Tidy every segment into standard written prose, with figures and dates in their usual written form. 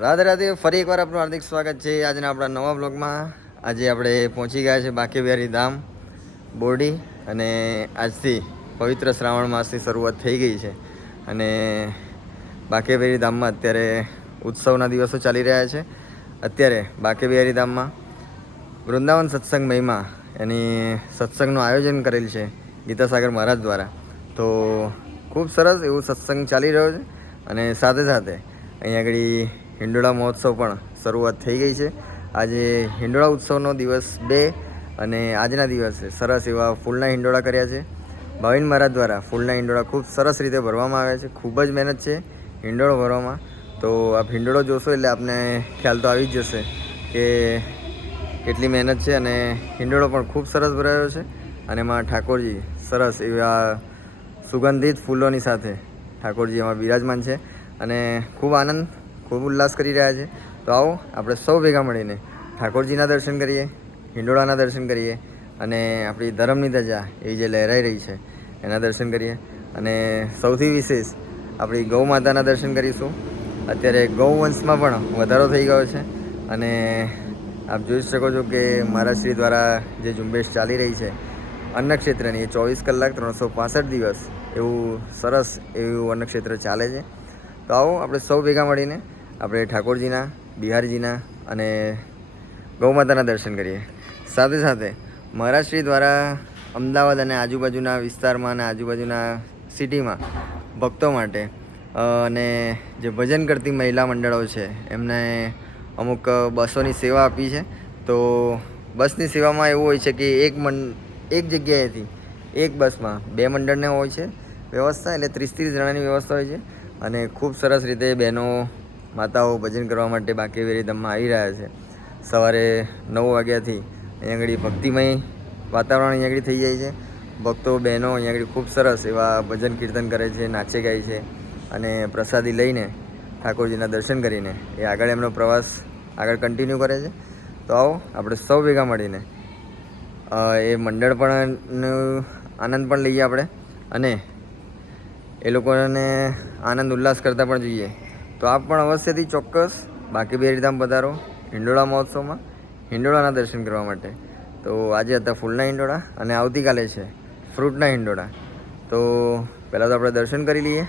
રાધે રાધે, ફરી એકવાર આપનું હાર્દિક સ્વાગત છે આજના આપણા નવા બ્લોગમાં. આજે આપણે પહોંચી ગયા છે બાંકે બિહારી ધામ બોરડી, અને આજથી પવિત્ર શ્રાવણ માસની શરૂઆત થઈ ગઈ છે. અને બાંકે બિહારી ધામમાં અત્યારે ઉત્સવના દિવસો ચાલી રહ્યા છે. અત્યારે બાંકે બિહારી ધામમાં વૃંદાવન સત્સંગ મહિમા એની સત્સંગનું આયોજન કરેલ છે ગીતાસાગર મહારાજ દ્વારા. તો ખૂબ સરસ એવું સત્સંગ ચાલી રહ્યો છે. અને સાથે સાથે અહીંયા આગળ હિંડોળા મહોત્સવ પણ શરૂઆત થઈ ગઈ છે. આજે હિંડોળા ઉત્સવનો દિવસ 2 અને આજના દિવસે સરસ એવા ફૂલના હિંડોળા કર્યા છે. ભાવિન મહારાજ દ્વારા ફૂલના હિંડોળા ખૂબ સરસ રીતે ભરવામાં આવ્યા છે. ખૂબ જ મહેનત છે હિંડોળો ભરવામાં. તો આપ હિંડોળો જોશો એટલે આપને ખ્યાલ તો આવી જ જશે કે કેટલી મહેનત છે. અને હિંડોળો પણ ખૂબ સરસ ભરાયો છે. અને એમાં ઠાકોરજી સરસ એવા સુગંધિત ફૂલોની સાથે ઠાકોરજી એમાં બિરાજમાન છે. અને ખૂબ આનંદ, ખૂબ ઉલ્લાસ કરી રહ્યા છે. તો આવો આપણે સૌ ભેગા મળીને ઠાકોરજીના દર્શન કરીએ, હિંડોળાના દર્શન કરીએ, અને આપણી ધર્મની ધજા એ જે લહેરાઈ રહી છે એના દર્શન કરીએ. અને સૌથી વિશેષ આપણી ગૌ માતાના દર્શન કરીશું. અત્યારે ગૌવંશમાં પણ વધારો થઈ ગયો છે. અને આપ જોઈ શકો છો કે મહારાજશ્રી દ્વારા જે ઝુંબેશ ચાલી રહી છે અન્નક્ષેત્રની, એ 24 કલાક 365 દિવસ એવું સરસ એવું અન્નક્ષેત્ર ચાલે છે. તો આવો આપણે સૌ ભેગા મળીને આપણે ઠાકોરજીના, બિહારીજીના અને ગૌમાતાના દર્શન કરીએ. સાથે સાથે મહારાજશ્રી દ્વારા અમદાવાદ અને આજુબાજુના વિસ્તારમાં અને આજુબાજુના સિટીમાં ભક્તો માટે અને જે ભજન કરતી મહિલા મંડળો છે એમને અમુક બસોની સેવા આપી છે. તો બસની સેવામાં એવું હોય છે કે એક જગ્યાએથી એક બસમાં 2 મંડળને હોય છે વ્યવસ્થા, એટલે 30 જણાની વ્યવસ્થા હોય છે. અને ખૂબ સરસ રીતે બહેનો, માતાઓ ભજન કરવા માટે બાંકે બિહારી ધામમાં આવી રહ્યા છે. સવારે 9 વાગ્યાથી અહીંયા આગળ ભક્તિમય વાતાવરણ અહીંયા આગળ થઈ જાય છે. ભક્તો, બહેનો અહીંયા આગળ ખૂબ સરસ એવા ભજન કીર્તન કરે છે, નાચે ગાય છે. અને પ્રસાદી લઈને ઠાકોરજીના દર્શન કરીને એ આગળ એમનો પ્રવાસ આગળ કન્ટિન્યુ કરે છે. તો આવો આપણે સૌ ભેગા મળીને એ મંડળ પણ આનંદ પણ લઈએ આપણે, અને એ લોકોને આનંદ ઉલ્લાસ કરતા પણ જોઈએ. તો આપ પણ અવશ્યથી ચોક્કસ બાંકે બિહારી ધામ પધારો હિંડોળા મહોત્સવમાં હિંડોળાના દર્શન કરવા માટે. તો આજે હતા ફૂલના હિંડોળા અને આવતીકાલે છે ફ્રૂટના હિંડોળા. તો પહેલાં તો આપણે દર્શન કરી લઈએ.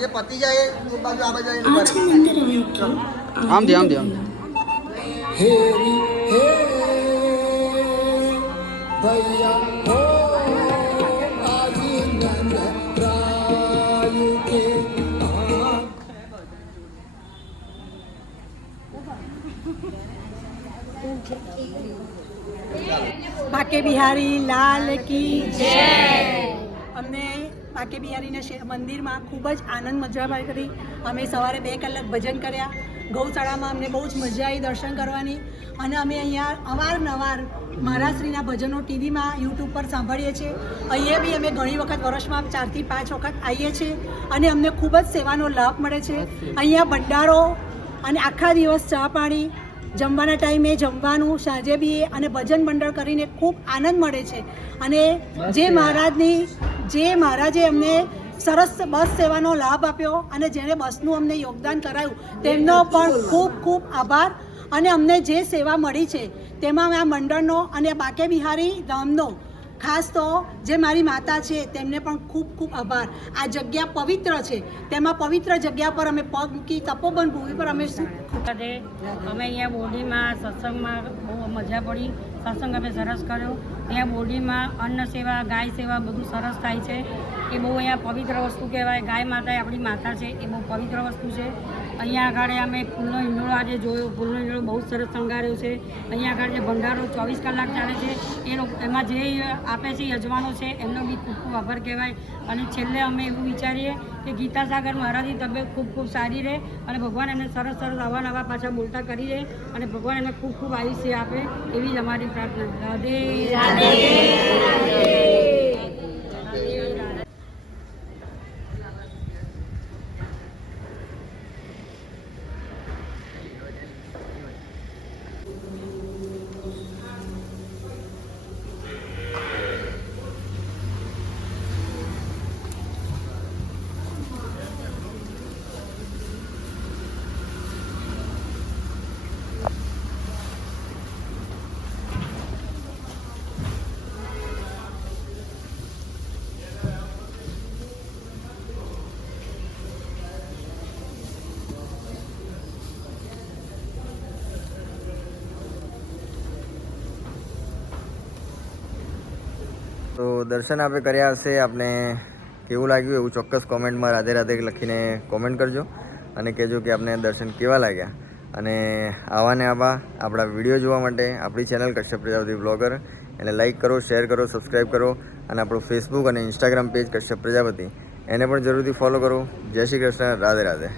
જે પતી જાય એ બાજુ આ બાજુ આવીને आज का मंदिर अयोग्य આમ દે આમ દે આમ દે. બાકે બિહારી લાલ કી જય. અમને બાકે બિહારીના મંદિરમાં ખૂબ જ આનંદ મજા કરી. અમે સવારે 2 કલાક ભજન કર્યા. ગૌશાળામાં અમને બહુ જ મજા આવી દર્શન કરવાની. અને અમે અહીંયા અવારનવાર મહારાજશ્રીના ભજનો ટીવીમાં યુટ્યુબ પર સાંભળીએ છીએ. અહીંયા બી અમે ઘણી વખત વર્ષમાં 4 થી 5 વખત આવીએ છીએ અને અમને ખૂબ જ સેવાનો લાભ મળે છે. અહીંયા ભંડારો અને આખા દિવસ ચા પાણી, જમવાના ટાઈમે જમવાનું, સાંજે બી અને ભજન મંડળ કરીને ખૂબ આનંદ મળે છે. અને જે મહારાજે અમને સરસ બસ સેવાનો લાભ આપ્યો અને જેણે બસનું અમને યોગદાન કરાયું તેમનો પણ ખૂબ ખૂબ આભાર. અને અમને જે સેવા મળી છે તેમાં આ મંડળનો અને બાકે બિહારી ધામનો ખાસ તો જે મારી માતા છે તેમને પણ ખૂબ ખૂબ આભાર. આ જગ્યા પવિત્ર છે, તેમાં પવિત્ર જગ્યા પર અમે પગ મૂકી તપોબન ભૂમિ પર અમે અમે અહીંયા બોરડીમાં સત્સંગમાં બહુ મજા પડી. સત્સંગ અમે સરસ કર્યો. અહીંયા બોરડીમાં અન્ન સેવા, ગાય સેવા બધું સરસ થાય છે. એ બહુ અહીંયા પવિત્ર વસ્તુ કહેવાય. ગાય માતા એ આપણી માતા છે, એ બહુ પવિત્ર વસ્તુ છે. અહીંયા આગળ અમે ફૂલનો હિંડોળો આજે જોયો. ફૂલનો હિંડોળો બહુ સરસ શણગાર્યો છે. અહીંયા આગળ જે ભંડારો 24 કલાક ચાલે છે એ લોકો એમાં જે આપે છે યજમાનો છે એમનો બી ખૂબ ખૂબ આભાર કહેવાય. અને છેલ્લે અમે એવું વિચારીએ કે ગીતા સાગર મહારાજની તબિયત ખૂબ ખૂબ સારી રહે અને ભગવાન એમને સરસ સરસ આવા નવા પાછા બોલતા કરી રહે અને ભગવાન એમને ખૂબ ખૂબ આયુષ્ય આપે એવી જ અમારી પ્રાર્થના. રાધે રાધે. તો દર્શન આપણે કર્યા હશે, આપને કેવું લાગ્યું એવું ચોક્કસ કોમેન્ટમાં રાધે રાધે લખીને કોમેન્ટ કરજો અને કહેજો કે આપને દર્શન કેવા લાગ્યા. અને આવા ને આવા આપણા વિડીયો જોવા માટે આપણી ચેનલ કશ્યપ પ્રજાપતિ બ્લોગર એને લાઇક કરો, શેર કરો, સબસ્ક્રાઈબ કરો અને આપણું ફેસબુક અને ઇન્સ્ટાગ્રામ પેજ કશ્યપ પ્રજાપતિ એને પણ જરૂરથી ફોલો કરો. જય શ્રી કૃષ્ણ. રાધે રાધે.